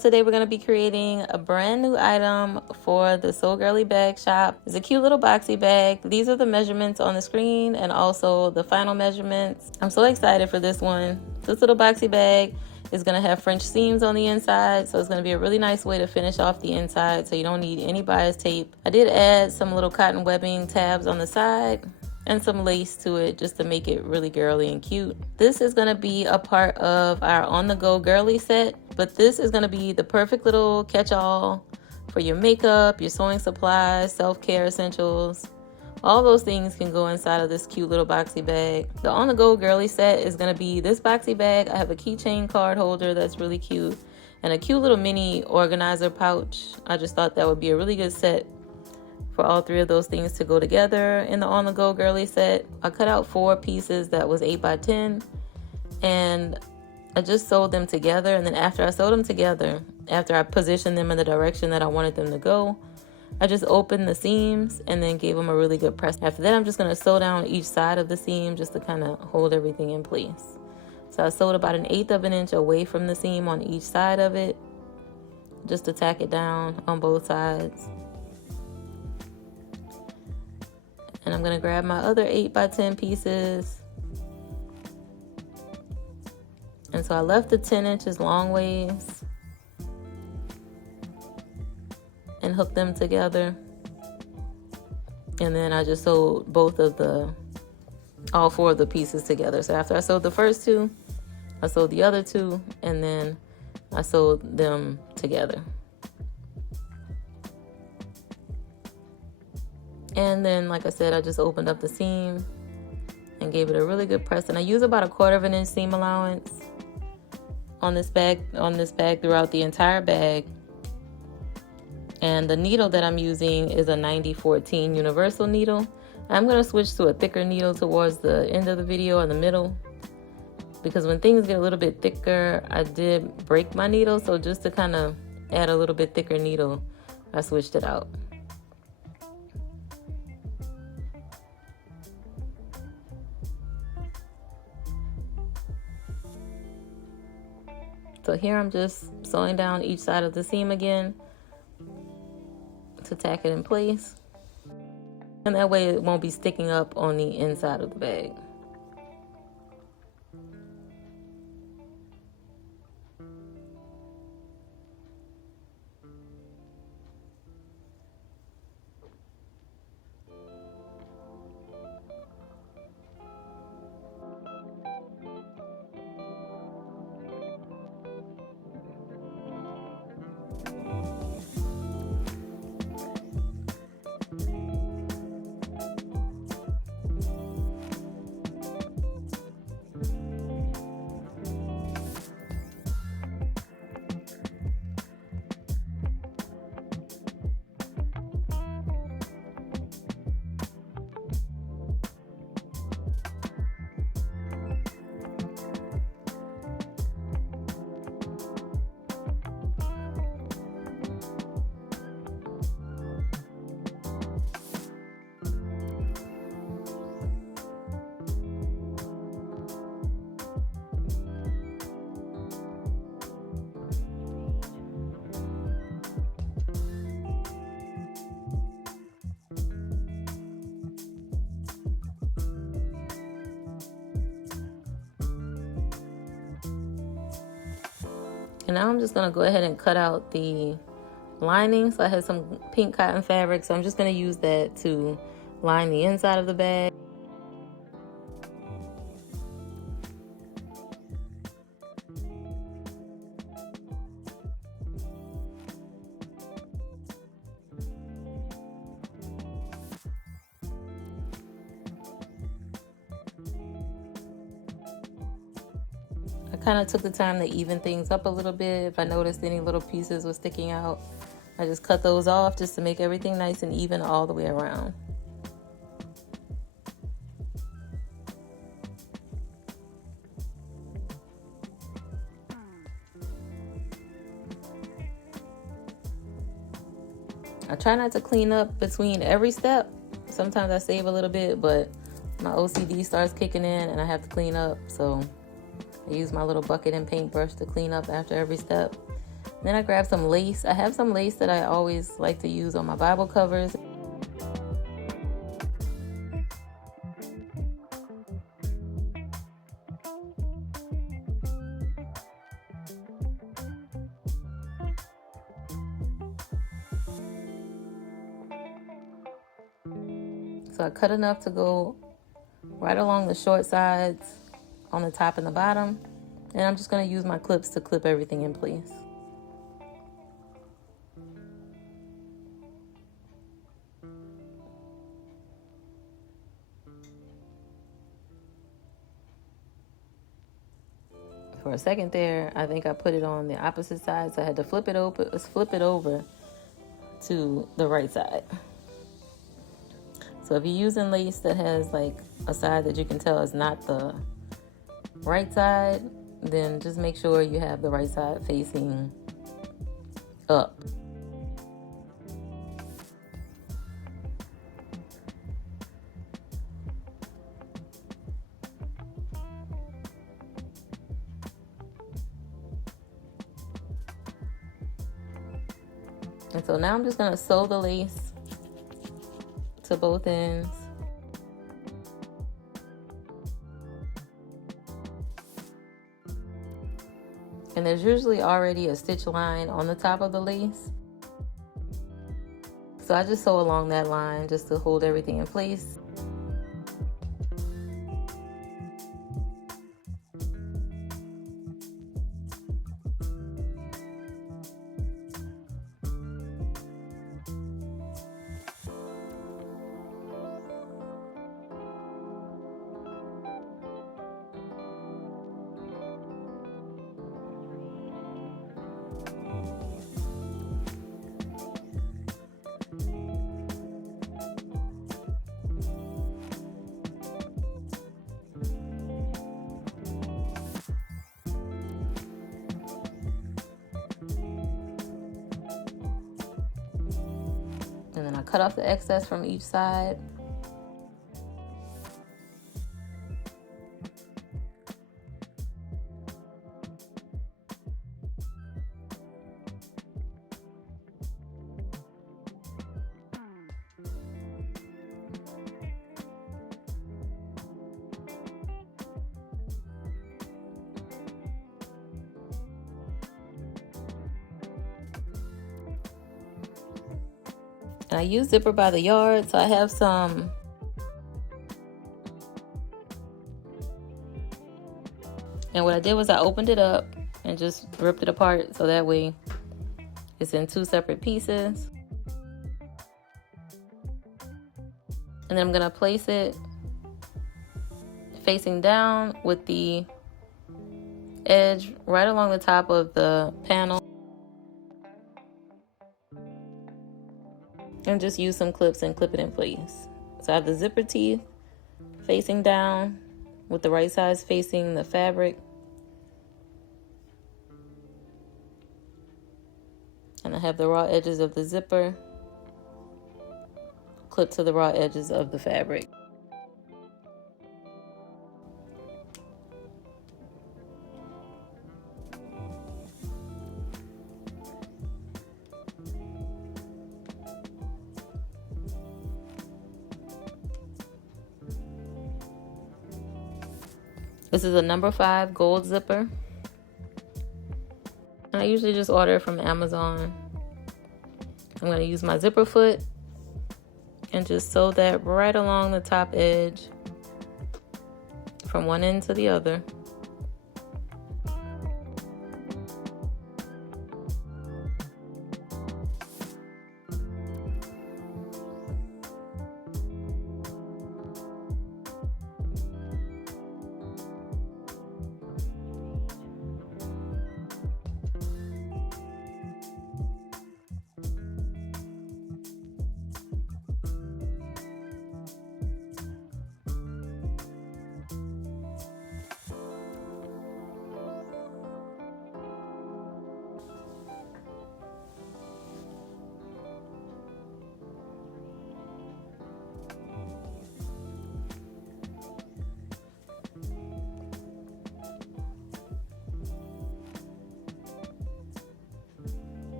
Today we're going to be creating a brand new item for the Sew Girlee Bag shop. It's a cute little boxy bag. These are the measurements on the screen and also the final measurements. I'm so excited for this one. This little boxy bag is going to have French seams on the inside, so it's going to be a really nice way to finish off the inside, so you don't need any bias tape. I did add some little cotton webbing tabs on the side and some lace to it just to make it really girly and cute. This is going to be a part of our On the Go Girlie set, but this is going to be the perfect little catch-all for your makeup, your sewing supplies, self-care essentials. All those things can go inside of this cute little boxy bag. The On the Go Girlie set is going to be this boxy bag. I have a keychain card holder that's really cute and a cute little mini organizer pouch. I just thought that would be a really good set for all three of those things to go together in the On the Go Girlie set. I cut out 4 pieces that was 8 by 10 and I just sewed them together, and then after I sewed them together, after I positioned them in the direction that I wanted them to go, I just opened the seams and then gave them a really good press. After that, I'm just going to sew down each side of the seam just to kind of hold everything in place. So I sewed about 1/8 of an inch away from the seam on each side of it, just to tack it down on both sides. And I'm going to grab my other 8 by 10 pieces. And so I left the 10 inches long ways and hooked them together. And then I just sewed all 4 of the pieces together. So after I sewed the first 2, I sewed the other 2, and then I sewed them together. And then, like I said, I just opened up the seam and gave it a really good press. And I use about 1/4 of an inch seam allowance on this bag throughout the entire bag. And the needle that I'm using is a 90-14 universal needle. I'm going to switch to a thicker needle towards the end of the video, in the middle, because when things get a little bit thicker, I did break my needle. So just to kind of add a little bit thicker needle, I switched it out. So here I'm just sewing down each side of the seam again to tack it in place. And that way it won't be sticking up on the inside of the bag. And now I'm just going to go ahead and cut out the lining. So I had some pink cotton fabric, so I'm just going to use that to line the inside of the bag. Kind of took the time to even things up a little bit. If I noticed any little pieces were sticking out, I just cut those off just to make everything nice and even all the way around. I try not to clean up between every step. Sometimes I save a little bit, but my OCD starts kicking in and I have to clean up, so I use my little bucket and paintbrush to clean up after every step. Then I grabbed some lace. I have some lace that I always like to use on my Bible covers. So I cut enough to go right along the short sides on the top and the bottom. And I'm just going to use my clips to clip everything in place. For a second there, I think I put it on the opposite side, so I had to flip it over to the right side. So if you're using lace that has like a side that you can tell is not the right side, then just make sure you have the right side facing up. And so now I'm just going to sew the lace to both ends. And there's usually already a stitch line on the top of the lace. So I just sew along that line just to hold everything in place. And then I cut off the excess from each side. And I use zipper by the yard, so I have some and what I did was I opened it up and just ripped it apart so that way it's in two separate pieces. And then I'm gonna place it facing down with the edge right along the top of the panel. And just use some clips and clip it in place. So I have the zipper teeth facing down with the right sides facing the fabric. And I have the raw edges of the zipper clipped to the raw edges of the fabric. This is a number 5 gold zipper. And I usually just order it from Amazon. I'm going to use my zipper foot and just sew that right along the top edge from one end to the other.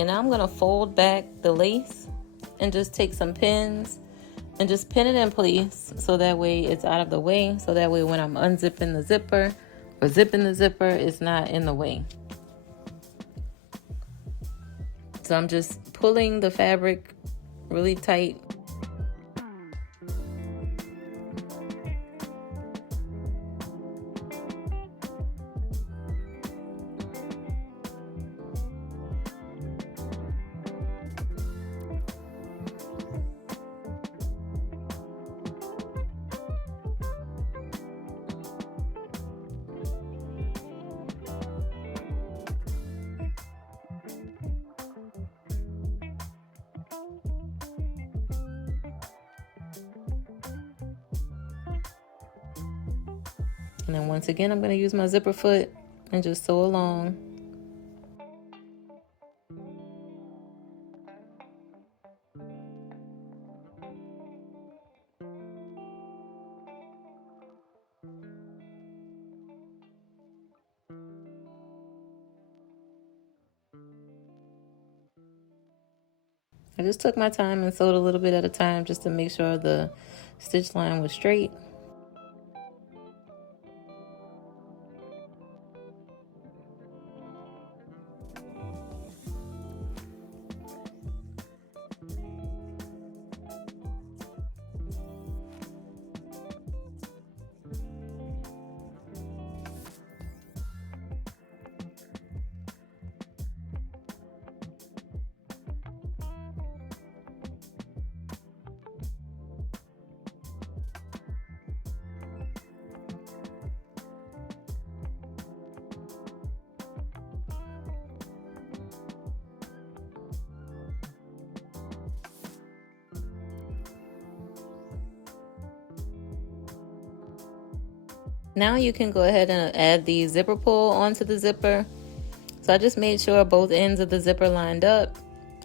And now I'm going to fold back the lace and just take some pins and just pin it in place so that way it's out of the way. So that way when I'm unzipping the zipper or zipping the zipper, it's not in the way. So I'm just pulling the fabric really tight. And then once again, I'm going to use my zipper foot and just sew along. I just took my time and sewed a little bit at a time just to make sure the stitch line was straight. Now you can go ahead and add the zipper pull onto the zipper. So I just made sure both ends of the zipper lined up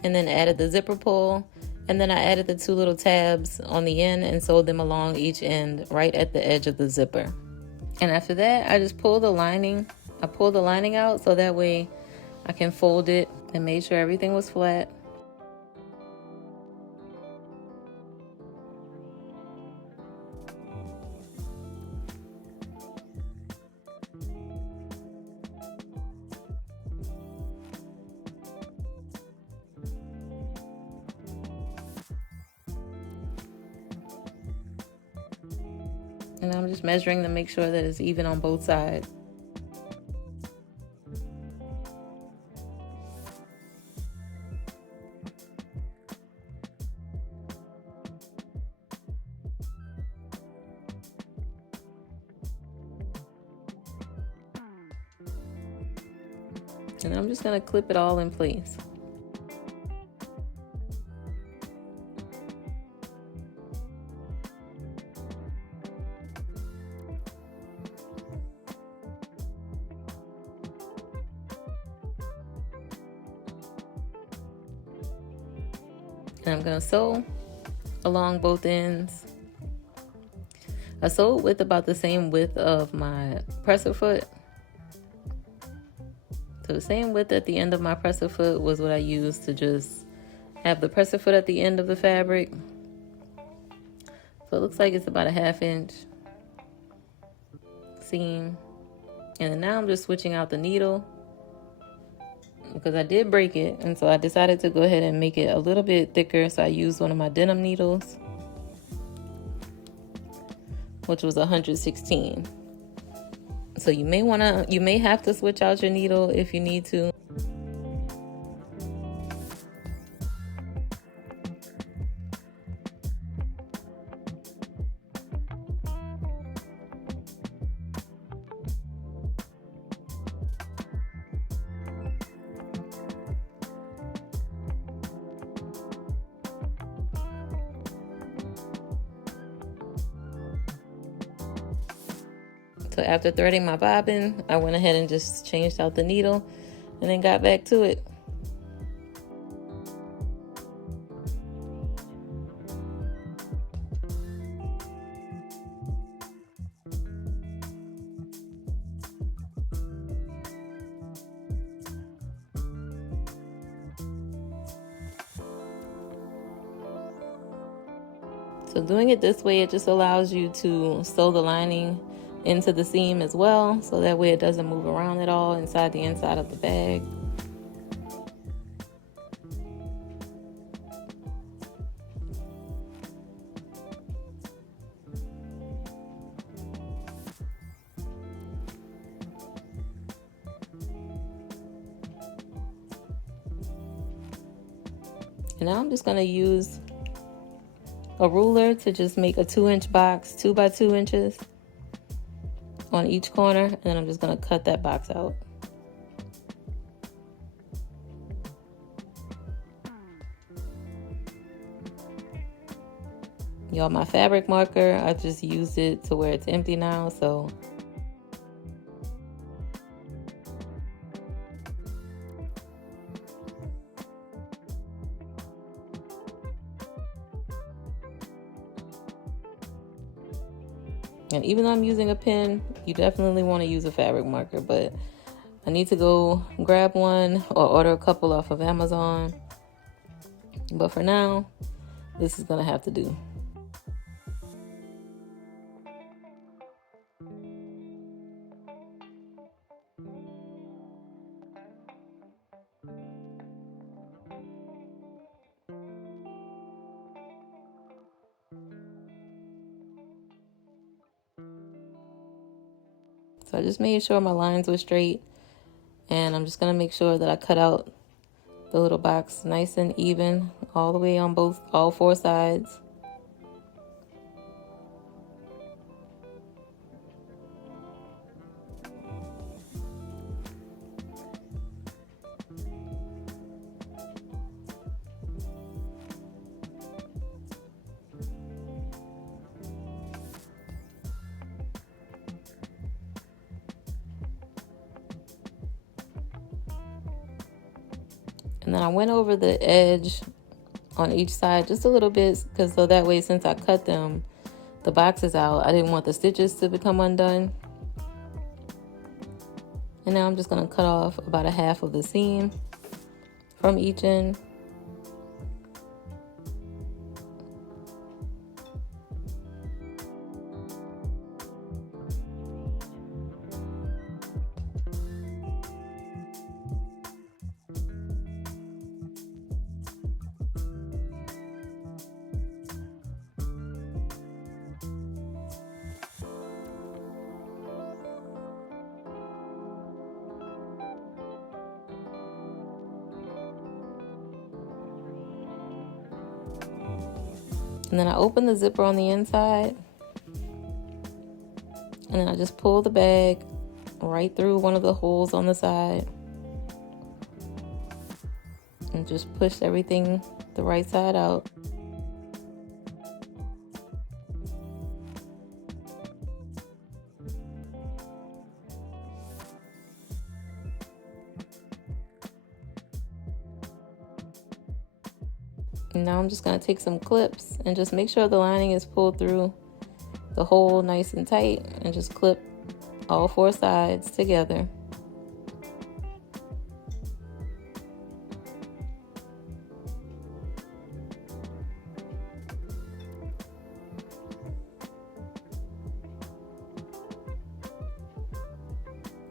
and then added the zipper pull. And then I added the two little tabs on the end and sewed them along each end right at the edge of the zipper. And after that, I just pulled the lining. I pulled the lining out so that way I can fold it and made sure everything was flat. And I'm just measuring to make sure that it's even on both sides. And I'm just going to clip it all in place. And I'm going to sew along both ends. I sewed with about the same width of my presser foot. So the same width at the end of my presser foot was what I used to just have the presser foot at the end of the fabric. So it looks like it's about a 1/2 inch seam. And then now I'm just switching out the needle because I did break it, and so I decided to go ahead and make it a little bit thicker. So I used one of my denim needles, which was 116. So you may have to switch out your needle if you need to. So after threading my bobbin, I went ahead and just changed out the needle and then got back to it. So doing it this way, it just allows you to sew the lining into the seam as well, so that way it doesn't move around at all inside the inside of the bag. And now I'm just going to use a ruler to just make a 2-inch box, 2 by 2 inches on each corner, and then I'm just going to cut that box out. Y'all, my fabric marker, I just used it to where it's empty now, so and even though I'm using a pen, you definitely want to use a fabric marker, but I need to go grab one or order a couple off of Amazon. But for now, this is going to have to do. So I just made sure my lines were straight, and I'm just going to make sure that I cut out the little box nice and even all the way on all 4 sides. And then I went over the edge on each side just a little bit, because so that way, since I cut the boxes out, I didn't want the stitches to become undone. And now I'm just going to cut off about 1/2 of the seam from each end. And then I open the zipper on the inside, and then I just pull the bag right through one of the holes on the side and just push everything the right side out. And now I'm just going to take some clips and just make sure the lining is pulled through the hole nice and tight, and just clip all 4 sides together.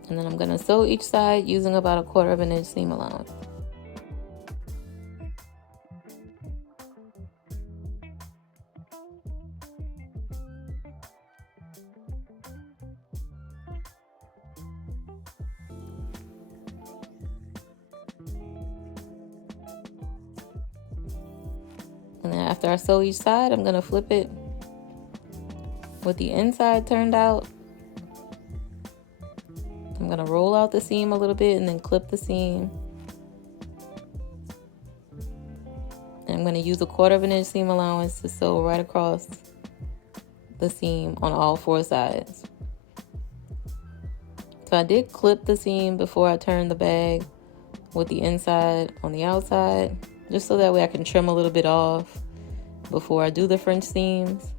And then I'm going to sew each side using about 1/4 inch seam allowance. And then after I sew each side, I'm going to flip it with the inside turned out. I'm going to roll out the seam a little bit and then clip the seam. And I'm going to use 1/4 inch seam allowance to sew right across the seam on all 4 sides. So I did clip the seam before I turned the bag with the inside on the outside, just so that way I can trim a little bit off before I do the French seams.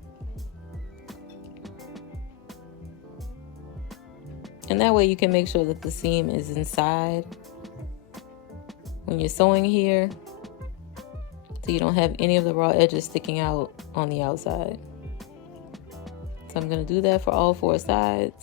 And that way you can make sure that the seam is inside when you're sewing here, so you don't have any of the raw edges sticking out on the outside. So I'm going to do that for all 4 sides.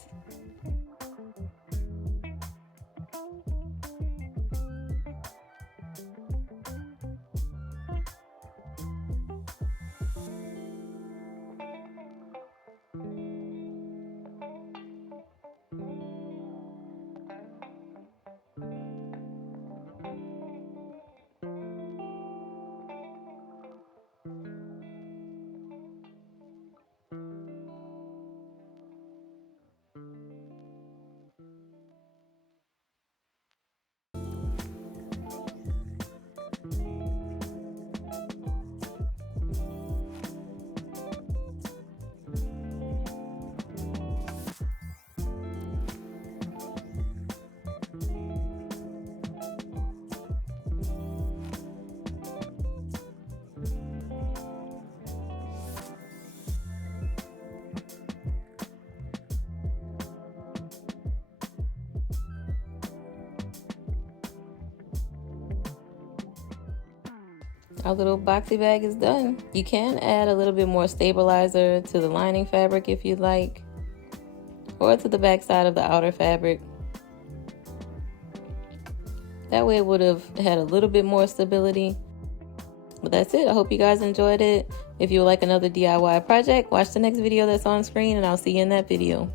Our little boxy bag is done. You can add a little bit more stabilizer to the lining fabric if you'd like, or to the back side of the outer fabric. That way it would have had a little bit more stability. But that's it. I hope you guys enjoyed it. If you would like another DIY project, watch the next video that's on screen, and I'll see you in that video.